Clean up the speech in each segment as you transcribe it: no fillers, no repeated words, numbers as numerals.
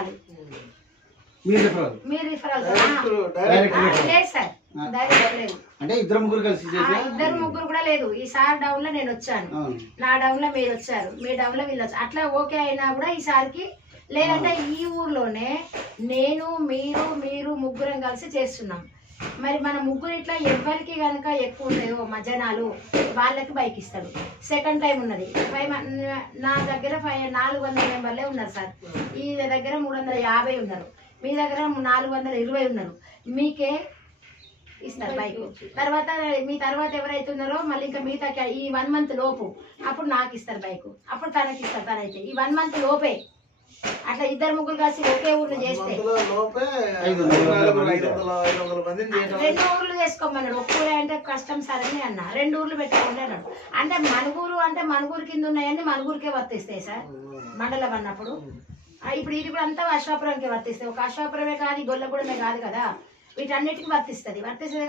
ఇవ్వాలి. మీరు రిఫరల్ లేదు సార్, డైరెక్ట్ లేదు. అంటే ఇద్దరు ముగ్గురు కూడా లేదు. ఈ సార్ డౌన్ లో నేను వచ్చాను, నా డౌన్ లో మీరు వచ్చారు, మీ డౌన్ లో వీళ్ళు వచ్చారు. అట్లా ఓకే అయినా కూడా ఈసారికి లేదంటే ఈ ఊర్లోనే నేను మీరు ముగ్గురం కలిసి చేస్తున్నాం. మరి మన ముగ్గురు ఇట్లా ఎవరికి కనుక ఎక్కువ ఉన్నాయో జనాలు వాళ్ళకి బైక్ ఇస్తాడు. సెకండ్ టైం ఉన్నది నా దగ్గర 400 మెంబర్లే ఉన్నారు సార్. ఈ దగ్గర 350 ఉన్నారు, మీ దగ్గర 420 ఉన్నారు. మీకే ఇస్తారు బైక్. తర్వాత మీ తర్వాత ఎవరైతే ఉన్నారో మళ్ళీ ఇంకా మిగతా ఈ 1 మంత్ లోపు అప్పుడు నాకు ఇస్తారు బైక్. అప్పుడు తనకి ఇస్తారు. తనైతే ఈ 1 మంత్ లోపే అట్లా ఇద్దరు ముగ్గురు కలిసి ఒకే ఊర్లో చేస్తే 2 ఊర్లు చేసుకోమన్నాడు. ఒక్క ఊరే అంటే కష్టం సరే అన్న, 2 ఊర్లు పెట్టుకోండి అన్నాడు. అంటే మనుగూరు అంటే మనుగూరు కింద ఉన్నాయని మనుగూరుకే వర్తిస్తాయి సార్ మండలం అన్నప్పుడు. ఇప్పుడు ఇది కూడా అంతా అశ్వాపురంకే వర్తిస్తాయి. ఒక అశ్వాపురమే కాదు, గొల్లగూడమే కాదు కదా, వీటన్నిటికీ వర్తిస్తుంది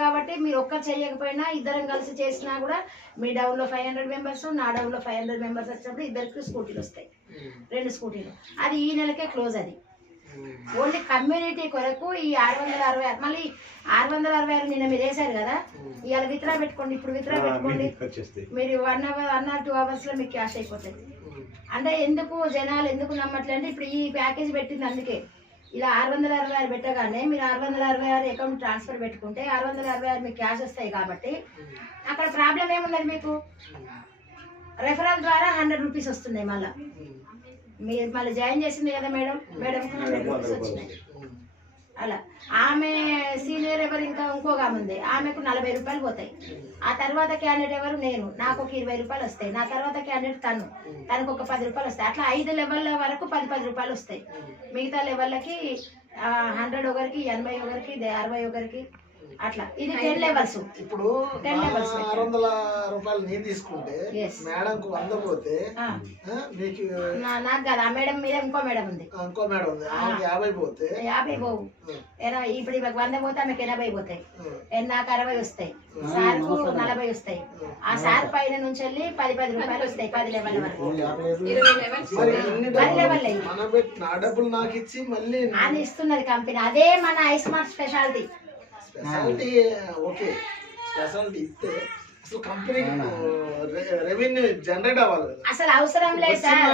కాబట్టి మీరు ఒక్కరు చేయకపోయినా ఇద్దరం కలిసి చేసినా కూడా మీ డౌన్లో 500 మెంబర్స్, నా డౌన్లో 500 మెంబర్స్ వచ్చినప్పుడు ఇద్దరికి స్కూటీలు వస్తాయి, 2 స్కూటీలు. అది ఈ నెలకే క్లోజ్. అది ఓన్లీ కమ్యూనిటీ కొరకు ఈ 666. మళ్ళీ 666 నిన్న మీరు వేసారు కదా, ఇవాళ విత్డ్రా పెట్టుకోండి. ఇప్పుడు విత్డ్రా పెట్టుకోండి, మీరు 1 అవర్ 1 or 2 అవర్స్లో మీకు క్యాష్ అయిపోతుంది. అంటే ఎందుకు జనాలు ఎందుకు నమ్మట్లే అంటే ఇప్పుడు ఈ ప్యాకేజ్ పెట్టింది అందుకే. ఇలా 666 పెట్టగానే మీరు 666 అకౌంట్ ట్రాన్స్ఫర్ పెట్టుకుంటే 666 మీకు క్యాష్ వస్తాయి కాబట్టి అక్కడ ప్రాబ్లం ఏమున్నది మీకు. రెఫరల్ ద్వారా 100 రూపీస్ వస్తున్నాయి. మళ్ళీ మీరు మళ్ళీ జాయిన్ చేసింది కదా మేడం 100 రూపీస్ వచ్చినాయి. అలా ఆమె సీనియర్ ఎవరు ఇంకా ఇంకోగా ఉంది, ఆమెకు 40 రూపాయలు పోతాయి. ఆ తర్వాత క్యాండిడేట్ ఎవరు నేను, నాకు ఒక 20 రూపాయలు వస్తాయి. నా తర్వాత క్యాండిడేట్ తనకు ఒక 10 రూపాయలు వస్తాయి. అట్లా 5 లెవెల్ల వరకు 10 రూపాయలు వస్తాయి. మిగతా లెవెల్లకి 100 ఒకరికి, 80 ఒకరికి, 60 ఒకరికి, అట్లా. ఇది 10 లెవెల్స్. ఇప్పుడు 600 రూపాయలు నేను తీసుకుంటే మేడంకు 100 పోతే మీకు నాకు కదా ఆ మేడం మీద ఇంకో మేడం ఉంది, 50 పోతే 50 పోవు. ఇప్పుడు 100 పోతే ఆమెకు 80 పోతాయి, నాకు 60 వస్తాయి, సార్కు 40 వస్తాయి. ఆ సార్ పైన నుంచి వెళ్ళి 10 రూపాయలు వస్తాయి. 10 లెవెల్ వరకు 10 లెవెల్ నా డబ్బులు నాకు ఇచ్చి మళ్ళీ అని ఇస్తున్నది కంపెనీ. అదే మన iSmart speciality. Speciality okay, speciality ఇస్తే అసలు కంపెనీ రెవెన్యూ జనరేట్ అవ్వాలి. అసలు అవసరం లేదు సార్.